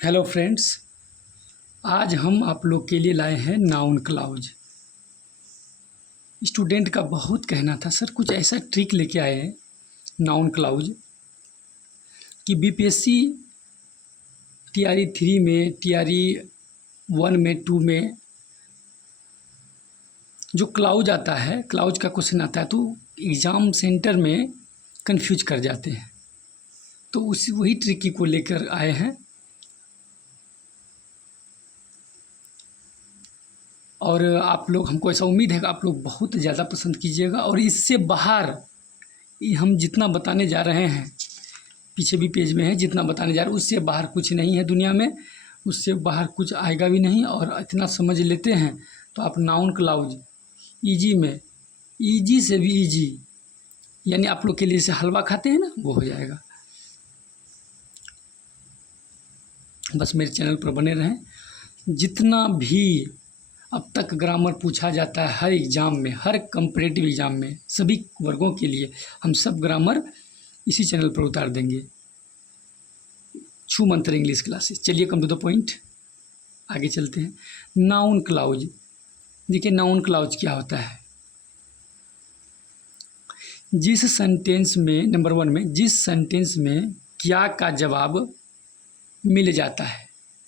Hello friends. आज हम आप लोग के लिए लाए हैं नाउन क्लाउज। स्टूडेंट का बहुत कहना था सर कुछ ऐसा ट्रिक लेके आए हैं नाउन क्लाउज कि बीपीएससी टीआरई 3 में टीआरई 1 में 2 में जो क्लाउज आता है, क्लाउज का क्वेश्चन आता है तो एग्ज़ाम सेंटर में कंफ्यूज कर जाते हैं। तो उसी वही ट्रिक को लेकर आए हैं और आप लोग, हमको ऐसा उम्मीद है कि आप लोग बहुत ज़्यादा पसंद कीजिएगा। और इससे बाहर हम जितना बताने जा रहे हैं, पीछे भी पेज में है, जितना बताने जा रहे हैं उससे बाहर कुछ नहीं है दुनिया में, उससे बाहर कुछ आएगा भी नहीं। और इतना समझ लेते हैं तो आप नाउन क्लाउज ईजी में, ईजी से भी ईजी, यानी आप लोग के लिए जैसे हलवा खाते हैं ना, वो हो जाएगा। बस मेरे चैनल पर बने रहें। जितना भी अब तक ग्रामर पूछा जाता है हर एग्ज़ाम में, हर कंपैरेटिव एग्ज़ाम में, सभी वर्गों के लिए हम सब ग्रामर इसी चैनल पर उतार देंगे। छू मंत्र इंग्लिश क्लासेस। चलिए कम टू द पॉइंट, आगे चलते हैं। नाउन क्लाउज, देखिए नाउन क्लाउज क्या होता है। जिस सेंटेंस में, नंबर 1 में, जिस सेंटेंस में क्या का जवाब मिल जाता है,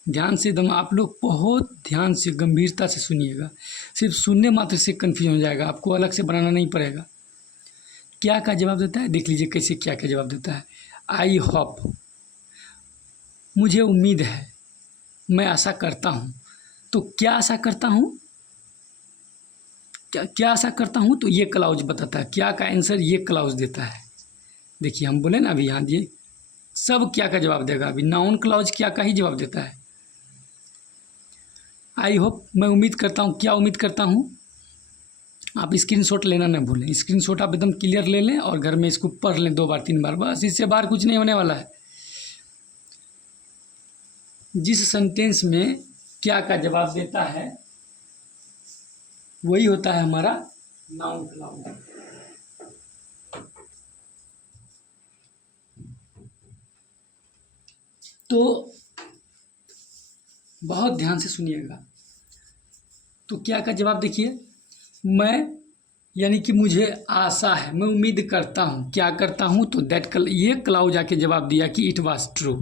ध्यान से एकदम आप लोग बहुत ध्यान से गंभीरता से सुनिएगा। सिर्फ सुनने मात्र से कन्फ्यूजन हो जाएगा, आपको अलग से बनाना नहीं पड़ेगा। क्या का जवाब देता है, देख लीजिए कैसे क्या का जवाब देता है। आई होप, मुझे उम्मीद है, मैं आशा करता हूँ। तो क्या आशा करता हूँ, क्या आशा करता हूँ, तो ये क्लाउज बताता है। क्या का आंसर ये क्लाउज देता है। देखिए हम बोले ना अभी, यहाँ दिए सब क्या का जवाब देगा। अभी नाउन क्लाउज क्या का ही जवाब देता है। आई होप, मैं उम्मीद करता हूँ, क्या उम्मीद करता हूँ। आप स्क्रीनशॉट लेना न भूलें, स्क्रीनशॉट आप एकदम क्लियर ले लें और घर में इसको पढ़ लें 2 बार 3 बार, बस इससे बाहर कुछ नहीं होने वाला है। जिस सेंटेंस में क्या का जवाब देता है वही होता है हमारा नाउन क्लाउज। तो बहुत ध्यान से सुनिएगा। तो क्या का जवाब देखिए, मैं, यानी कि मुझे आशा है, मैं उम्मीद करता हूँ, क्या करता हूँ, तो ये क्लाउज आके जवाब दिया कि इट वाज ट्रू।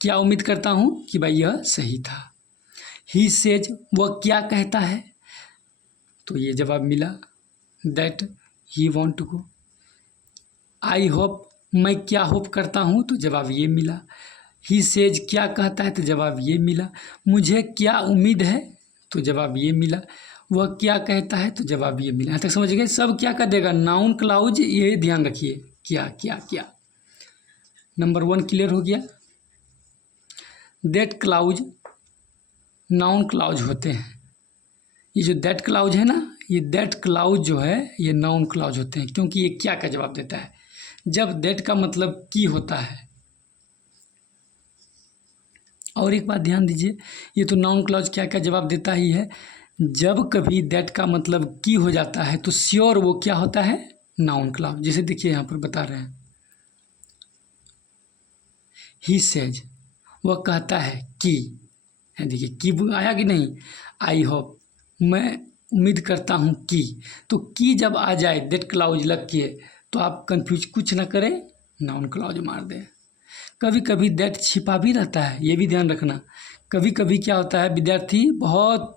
क्या उम्मीद करता हूँ कि भाई यह सही था। ही सेज, वह क्या कहता है, तो ये जवाब मिला that he want to go. I hope, मैं क्या होप करता हूँ, तो जवाब ये मिला। ही सेज, क्या कहता है, तो जवाब ये मिला। मुझे क्या उम्मीद है, तो जवाब ये मिला। वह क्या कहता है, तो जवाब ये मिला। यहाँ तक समझ गए। सब क्या कर देगा, नाउन क्लाउज, ये ध्यान रखिए। क्या क्या क्या, नंबर 1 क्लियर हो गया। दैट क्लाउज नाउन क्लाउज होते हैं। ये जो दैट क्लाउज है ना, ये दैट क्लाउज जो है ये नाउन क्लाउज होते हैं, क्योंकि ये क्या का जवाब देता है। जब दैट का मतलब की होता है, और एक बात ध्यान दीजिए, ये तो नाउन क्लाउज क्या क्या जवाब देता ही है। जब कभी दैट का मतलब की हो जाता है तो श्योर वो क्या होता है, नाउन क्लाउज। जैसे देखिए यहाँ पर बता रहे हैं, ही सेज, वह कहता है कि, है देखिए कि आया कि नहीं। आई होप, मैं उम्मीद करता हूँ कि, तो की जब आ जाए दैट क्लाउज लग के, तो आप कंफ्यूज कुछ ना करें, नाउन क्लाउज मार दें। कभी कभी दैट छिपा भी रहता है, ये भी ध्यान रखना। कभी कभी क्या होता है, विद्यार्थी बहुत,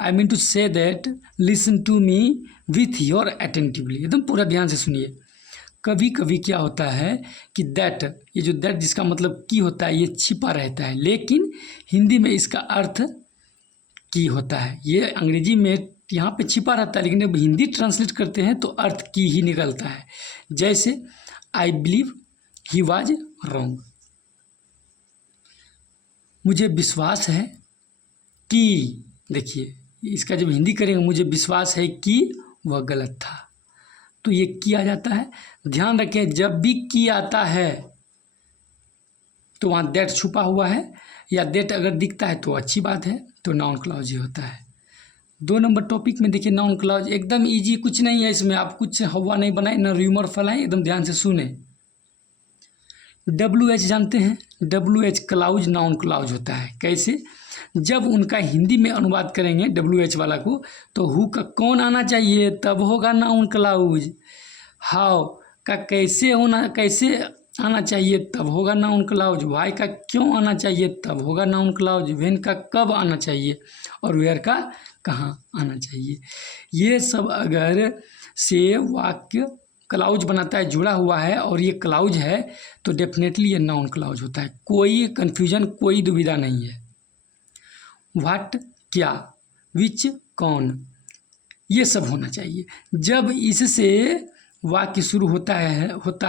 I mean to say that, listen to me with your attentively, एकदम पूरा ध्यान से सुनिए। कभी कभी क्या होता है कि दैट, ये जो दैट जिसका मतलब की होता है, ये छिपा रहता है, लेकिन हिंदी में इसका अर्थ की होता है। ये अंग्रेजी में यहाँ पे छिपा रहता है, लेकिन जब हिंदी ट्रांसलेट करते हैं तो अर्थ की ही निकलता है। जैसे I believe he was wrong, मुझे विश्वास है कि, देखिए इसका जब हिंदी करेंगे, मुझे विश्वास है कि वह गलत था, तो ये की आ जाता है। ध्यान रखें, जब भी की आता है तो वहाँ दैट छुपा हुआ है, या दैट अगर दिखता है तो अच्छी बात है, तो नाउन क्लॉज ही होता है। 2 नंबर टॉपिक में देखिए, नाउन क्लॉज एकदम इजी, कुछ नहीं है इसमें, आप कुछ हवा नहीं बनाए, ना र्यूमर फैलाएं, एकदम ध्यान से सुने। WH जानते हैं, WH क्लाउज नाउन क्लाउज होता है। कैसे? जब उनका हिंदी में अनुवाद करेंगे WH वाला को, तो हु का कौन आना चाहिए तब होगा नाउन क्लाउज। हाउ का कैसे आना चाहिए तब होगा नाउन क्लाउज। वाई का क्यों आना चाहिए तब होगा नाउन क्लाउज। व्हेन का कब आना चाहिए, और वेयर का कहाँ आना चाहिए। ये सब अगर से वाक्य क्लाउज बनाता है, जुड़ा हुआ है और ये क्लाउज है, तो डेफिनेटली ये नाउन क्लाउज होता है। कोई कन्फ्यूजन, कोई दुविधा नहीं है। व्हाट क्या, विच कौन, ये सब होना चाहिए। जब इससे वाक्य शुरू होता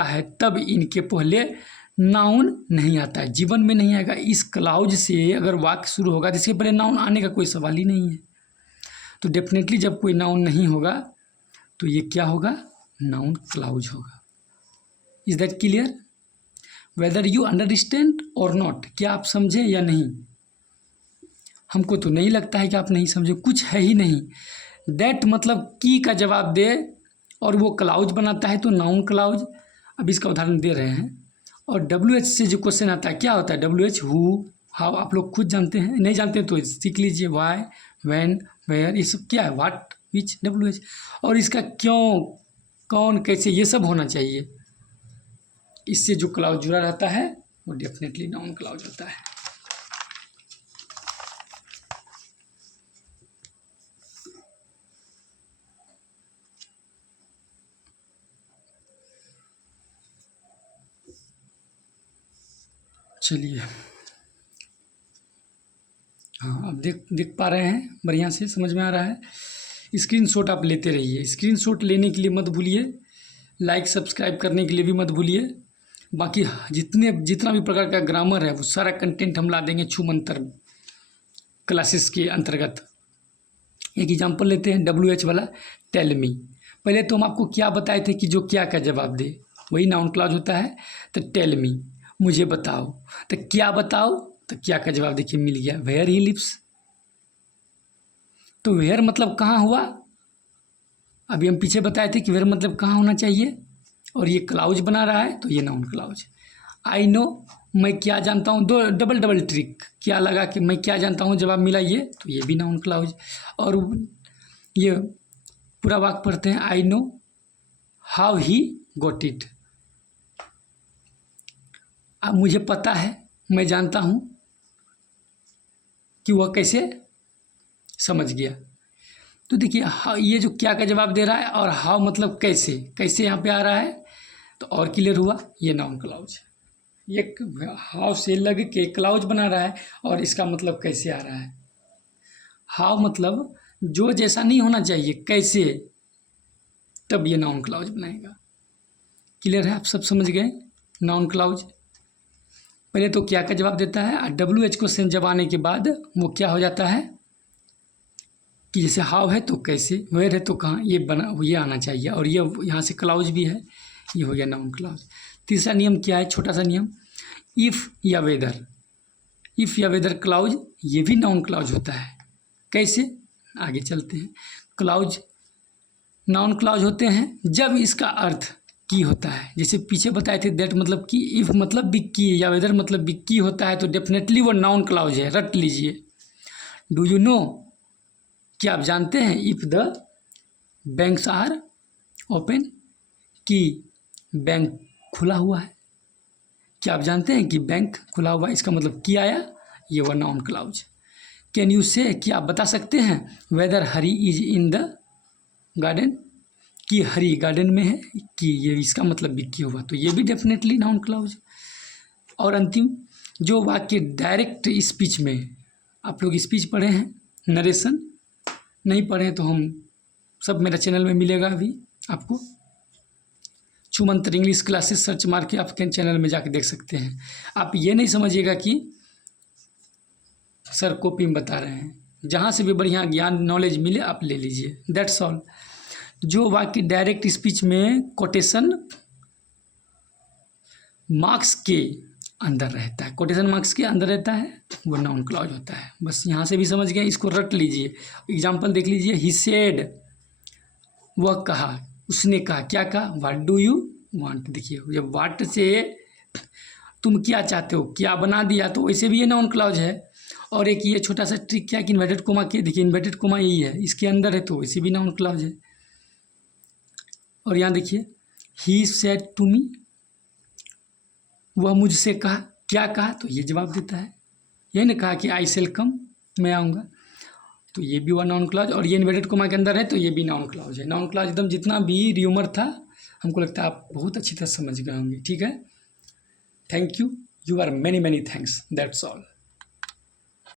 है तब इनके पहले नाउन नहीं आता है, जीवन में नहीं आएगा। इस क्लाउज से अगर वाक्य शुरू होगा तो इसके पहले नाउन आने का कोई सवाल ही नहीं है। तो डेफिनेटली जब कोई नाउन नहीं होगा तो ये क्या होगा, नाउन क्लाउज होगा। Is that clear? Whether you understand और नॉट, क्या आप समझे या नहीं? हमको तो नहीं लगता है कि आप नहीं समझे, कुछ है ही नहीं। दैट मतलब की का जवाब दे और वो क्लाउज बनाता है तो नाउन क्लाउज। अब इसका उदाहरण दे रहे हैं। और WH से जो क्वेश्चन आता है क्या होता है, WH हु, हाउ, आप लोग खुद जानते हैं, नहीं जानते तो सीख लीजिए। वाई, व्हेन, वेयर, ये सब क्या है, व्हाट, विच, WH। और इसका क्यों, कौन, कैसे, ये सब होना चाहिए। इससे जो क्लाउज जुड़ा रहता है वो डेफिनेटली नाउन क्लाउज होता है। चलिए, हाँ, अब देख पा रहे हैं, बढ़िया से समझ में आ रहा है। स्क्रीनशॉट आप लेते रहिए। स्क्रीनशॉट लेने के लिए मत भूलिए, लाइक सब्सक्राइब करने के लिए भी मत भूलिए। बाकी जितना भी प्रकार का ग्रामर है वो सारा कंटेंट हम ला देंगे छूमंतर क्लासेस के अंतर्गत। एक एग्जांपल लेते हैं WH वाला, टेल मी। पहले तो हम आपको क्या बताए थे कि जो क्या का जवाब दे वही नाउन क्लाउज होता है। तो टेल मी, मुझे बताओ। तो क्या बताओ, तो क्या का जवाब देखिए मिल गया, वेयर ही लिव्स। तो वेयर मतलब कहाँ हुआ, अभी हम पीछे बताए थे कि वेयर मतलब कहाँ होना चाहिए, और ये क्लाउज बना रहा है तो ये नाउन क्लाउज। आई नो, मैं क्या जानता हूँ, दो डबल ट्रिक, क्या लगा कि मैं क्या जानता हूँ, जवाब मिला ये, तो ये भी नाउन क्लाउज। और ये पूरा वाक्य पढ़ते हैं, I know how he got it. अब मुझे पता है, मैं जानता हूँ कि वह कैसे समझ गया। तो देखिए ये जो क्या का जवाब दे रहा है, और हाउ मतलब कैसे, कैसे यहाँ पे आ रहा है, तो और क्लियर हुआ, ये नाउन क्लाउज। ये हाउ से लग के क्लाउज बना रहा है, और इसका मतलब कैसे आ रहा है। हाउ मतलब जो जैसा नहीं होना चाहिए, कैसे, तब ये नाउन क्लाउज बनाएगा। क्लियर है, आप सब समझ गए। नाउन क्लाउज पहले तो क्या का जवाब देता है, और WH क्वेश्चन जब आने के बाद वो क्या हो जाता है कि जैसे हाउ है तो कैसे, वेयर है तो कहाँ, ये आना चाहिए। और ये यहाँ से क्लाउज भी है, ये हो गया नाउन क्लाउज। तीसरा नियम क्या है, छोटा सा नियम, इफ़ या वेदर। इफ़ या वेदर क्लाउज ये भी नाउन क्लाउज होता है। कैसे, आगे चलते हैं। क्लाउज नाउन क्लाउज होते हैं जब इसका अर्थ की होता है। जैसे पीछे बताए थे, दैट मतलब की, इफ़ मतलब भी की, या वेदर मतलब भी की होता है, तो डेफिनेटली वो नाउन क्लाउज है, रट लीजिए। डू यू नो, क्या आप जानते हैं, if the banks are open, कि बैंक खुला हुआ है। क्या आप जानते हैं कि बैंक खुला हुआ है, इसका मतलब की आया, ये वह नाउन क्लाउज। कैन यू से, क्या आप बता सकते हैं, whether Hari is in the garden, कि हरी गार्डन में है, कि ये इसका मतलब भी की हुआ, तो ये भी डेफिनेटली नाउन क्लाउज। और अंतिम जो वाक्य डायरेक्ट स्पीच में, आप लोग स्पीच पढ़े हैं, नरेशन नहीं पढ़े तो हम सब मेरा चैनल में मिलेगा अभी आपको। छूमंतर इंग्लिश क्लासेस सर्च मार के आपके चैनल में जाके देख सकते हैं। आप ये नहीं समझिएगा कि सर कॉपी में बता रहे हैं, जहाँ से भी बढ़िया ज्ञान नॉलेज मिले आप ले लीजिए, दैट्स ऑल। जो वाक्य डायरेक्ट स्पीच में कोटेशन मार्क्स के अंदर रहता है, कोटेशन मार्क्स के अंदर रहता है, वो नाउन क्लाउज होता है। बस यहाँ से भी समझ गए, इसको रट लीजिए। एग्जाम्पल देख लीजिए, ही सेड, वह कहा, उसने कहा, क्या कहा, व्हाट डू यू वांट। देखिए जब वाट से तुम क्या चाहते हो, क्या बना दिया, तो वैसे भी ये नाउन क्लॉज है। और एक ये छोटा सा ट्रिक क्या कि इन्वर्टेड कोमा के देखिए, इन्वर्टेड कोमा यही है, इसके अंदर है तो वैसे भी नाउन क्लॉज है। और यहाँ देखिए, ही सेड टू मी, वह मुझसे कहा, क्या कहा, तो ये जवाब देता है। ये ने कहा कि आई शेल कम, मैं आऊँगा, तो ये भी हुआ नाउन क्लॉज। और ये इन्वर्टेड कोमा के अंदर है तो ये भी नाउन क्लॉज है। नाउन क्लॉज एकदम जितना भी र्यूमर था, हमको लगता है आप बहुत अच्छी तरह समझ गए होंगे। ठीक है, thank you, you are many many thanks, that's all.